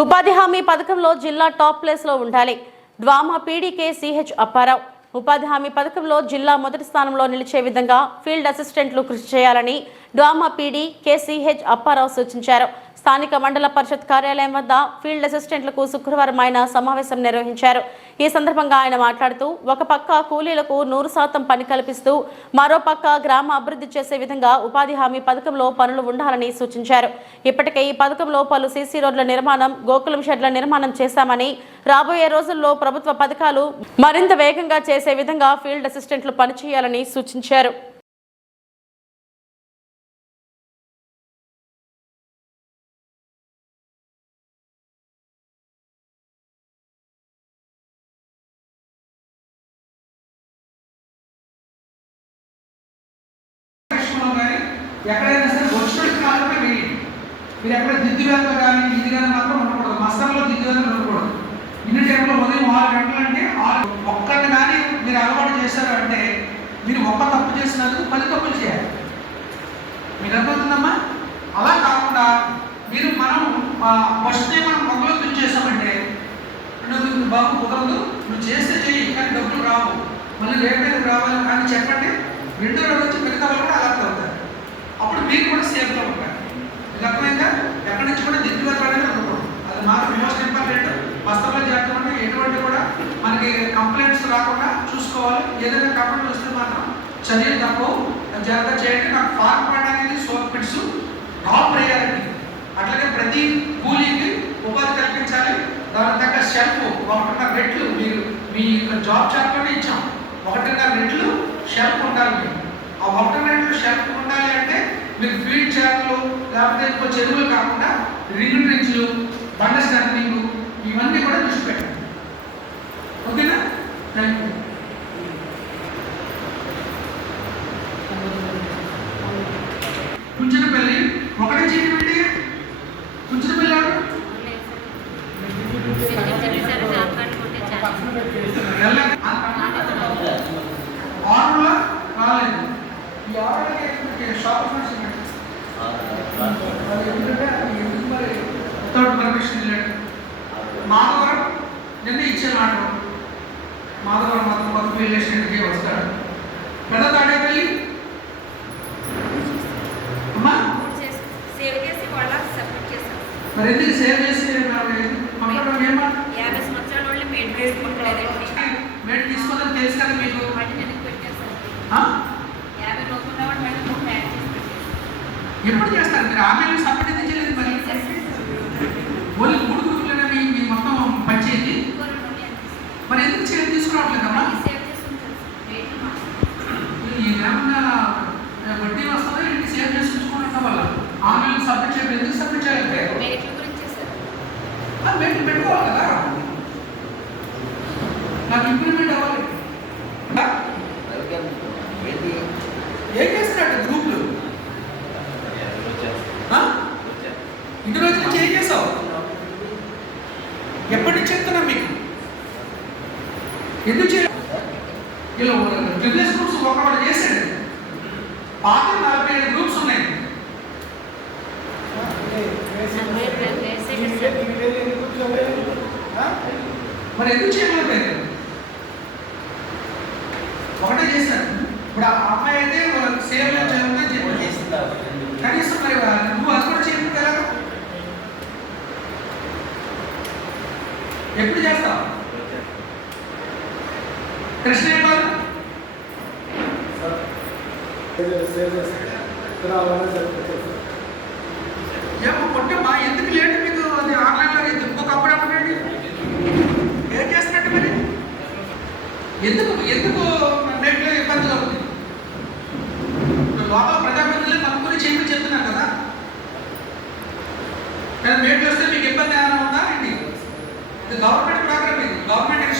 ఉపాధి హామీ పథకంలో జిల్లా టాప్ ప్లేస్లో ఉండాలి. డ్వామా పీడీకే సిహెచ్ అప్పారావు. ఉపాధి హామీ పథకంలో జిల్లా మొదటి స్థానంలో నిలిచే విధంగా ఫీల్డ్ అసిస్టెంట్లు కృషి చేయాలని డ్వామా పీడీ కేసీహెచ్ అప్పారావు సూచించారు. స్థానిక మండల పరిషత్ కార్యాలయం వద్ద ఫీల్డ్ అసిస్టెంట్లకు శుక్రవారం ఆయన సమావేశం నిర్వహించారు. ఈ సందర్భంగా ఆయన మాట్లాడుతూ ఒక పక్క కూలీలకు నూరు శాతం పని కల్పిస్తూ మరో పక్క గ్రామ అభివృద్ధి చేసే విధంగా ఉపాధి హామీ పథకంలో పనులు ఉండాలని సూచించారు. ఇప్పటికే ఈ పథకంలో పలు సీసీ రోడ్ల నిర్మాణం గోకులం షెడ్ల నిర్మాణం చేశామని రాబోయే రోజుల్లో ప్రభుత్వ పథకాలు మరింత వేగంగా చేసే విధంగా ఫీల్డ్ అసిస్టెంట్లు పనిచేయాలని సూచించారు. ఎక్కడైనా సరే వచ్చినట్టు మాత్రమే వేయండి మీరు ఎక్కడ దిద్దు కానీ ఇది కానీ మాత్రం ఉండకూడదు. మస్తంలో దిద్దు ఉండకూడదు. ఇన్ని టైంలో ఉదయం ఆరు గంటలు అంటే ఆరు ఒక్కరిని కానీ మీరు అలవాటు చేశారు అంటే మీరు ఒక్క తప్పు చేసినందుకు పది తప్పులు చేయాలి. మీరు అర్థమవుతుందమ్మా? అలా కాకుండా మీరు మనం ఫస్ట్ టైం మనం మొదలు తుంచేసామంటే నువ్వు బాబు కుదరదు. నువ్వు చేస్తే చేయి కానీ డబ్బులు రావు. మళ్ళీ రేపు రావాలి అని చెప్పండి. రెండో రోజు వచ్చి మిగతా వాళ్ళు కూడా అలర్ట్ అవుతారు. అప్పుడు మీరు కూడా సేఫ్గా ఉంటారు. మీకు అర్థమైందా? ఎక్కడి నుంచి కూడా దిగ్గు వెళ్ళాలని అనుకోండి అది మాత్రం మోస్ట్ ఇంపార్టెంట్ వస్త్రంలో జాగ్రత్త ఉంటే ఎటువంటి కూడా మనకి కంప్లైంట్స్ రాకుండా చూసుకోవాలి. ఏదైనా కంప్లైంట్ వస్తే మాత్రం చర్యలు తప్పవు. జాగ్రత్త చేయండి. నాకు ఫార్మ్ పాయింట్ అనేది సోప్ పిట్స్ టాప్ ప్రయారిటీ అట్లాగే ప్రతి కూలీకి ఉపాధి కల్పించాలి. దాని తగ్గ షెల్ఫ్ ఒకటిన్నర రెట్లు మీరు మీ జాబ్ చార్ట్లోనే ఇచ్చాం. ఒకటిన్నర రెట్లు షెల్ఫ్ ఉండాలి మీకు ఆ ఒకటిన్నర రెట్లు షెల్ఫ్ ఉండాలి అంటే ఫీడ్ చార్ట్లు లేకపోతే ఇంకో చెరువులు కాకుండా రింగ్ ట్రిచ్లు బండ స్టాండింగ్ ఇవన్నీ కూడా దృష్టి పెట్టండి ఓకేనా? థ్యాంక్ యూ కుంచనపల్లి ఒకటే పెట్టి. కుంచనపల్లి ఎవరు. ఆరులో రాలేదు ఈ ఆరులకి ఎందుకు షాప్ ఫ్రెండ్స్ ఇవ్వండి. వాళ్ళు ఎందుకంటే అది ఎందుకు మరి వితౌట్ పర్మిషన్ ఇవ్వండి మాధవరం నిన్న ఇచ్చే మాట. మాధవరం మాత్రం కొత్త రిలేషన్కి వస్తాడు. పెద్ద తాడేపల్లి అమ్మా? సేవ్ చేసి వాళ్ళకి సబ్మిట్ చేశాం మరి ఎందుకు సేవ్ చేసి పంపడం ఏమా యాభై సంవత్సరాల వాళ్ళు మెయిన్ వేసుకుంటలేదండి మేట్ తీసుకోదని తెలుసు కదా మీకు. మళ్ళీ? యాభై మళ్ళీ ఎప్పుడు చేస్తారు? మీరు ఆమె సపోర్ట్ ఓన్లీ మూడు గ్రూపులనే మీ మొత్తం పనిచేయండి. మరి ఎందుకు చేయడం తీసుకురావట్లేదమ్మా ఏమన్నా వడ్డీ వస్తుందో ఇంటి సేవ్ చేసి ఉంచుకుంటున్న వల్ల ఆన్లైన్ సబ్మిట్ చేయడం ఎందుకు సబ్మిట్ చేయాలంటే? మెరిట్ల పెట్టుకోవాలి కదా. నాకు ఇంప్లిమెంట్ అవ్వాలి. ఏం చేస్తున్నట్టు గ్రూపులు? ఇంటి రోజు రోజుల నుంచి ఏం చేసావు ఎప్పటి నుంచి చెప్తున్నా మీకు ఎందుకు చేయాలి బిజినెస్ గ్రూప్స్ ఒకటి చేశాడు పాత నలభై ఏడు గ్రూప్స్ ఉన్నాయి. మరి ఎందుకు చేయలేకపోయారు? ఒకటే చేశాను ఇప్పుడు ఆ అమ్మాయి అయితే సేవ్ చేయాలంటే చెప్పి కనీసం మరి నువ్వు అది కూడా చేయకపోతే ఎప్పుడు చేస్తావు? కృష్ణ గారు ఏమో కొట్టమ్మా ఎందుకు లేట్ మీకు? అది ఆన్లైన్లో అయితే ఇంకొక అప్పుడు అప్పుడు ఏం చేస్తున్నట్టు మరి? ఎందుకు ఎందుకు నెట్లో ఇబ్బంది అవుతుంది లోపల ప్రజాప్రతినిధులు కనుక్కొని చేయమని చెప్తున్నాను కదా. కానీ మేట్లు వస్తే మీకు ఇబ్బంది ఏమైనా ఉందా అండి ఇది గవర్నమెంట్ ప్రోగ్రామ్ ఇది. గవర్నమెంట్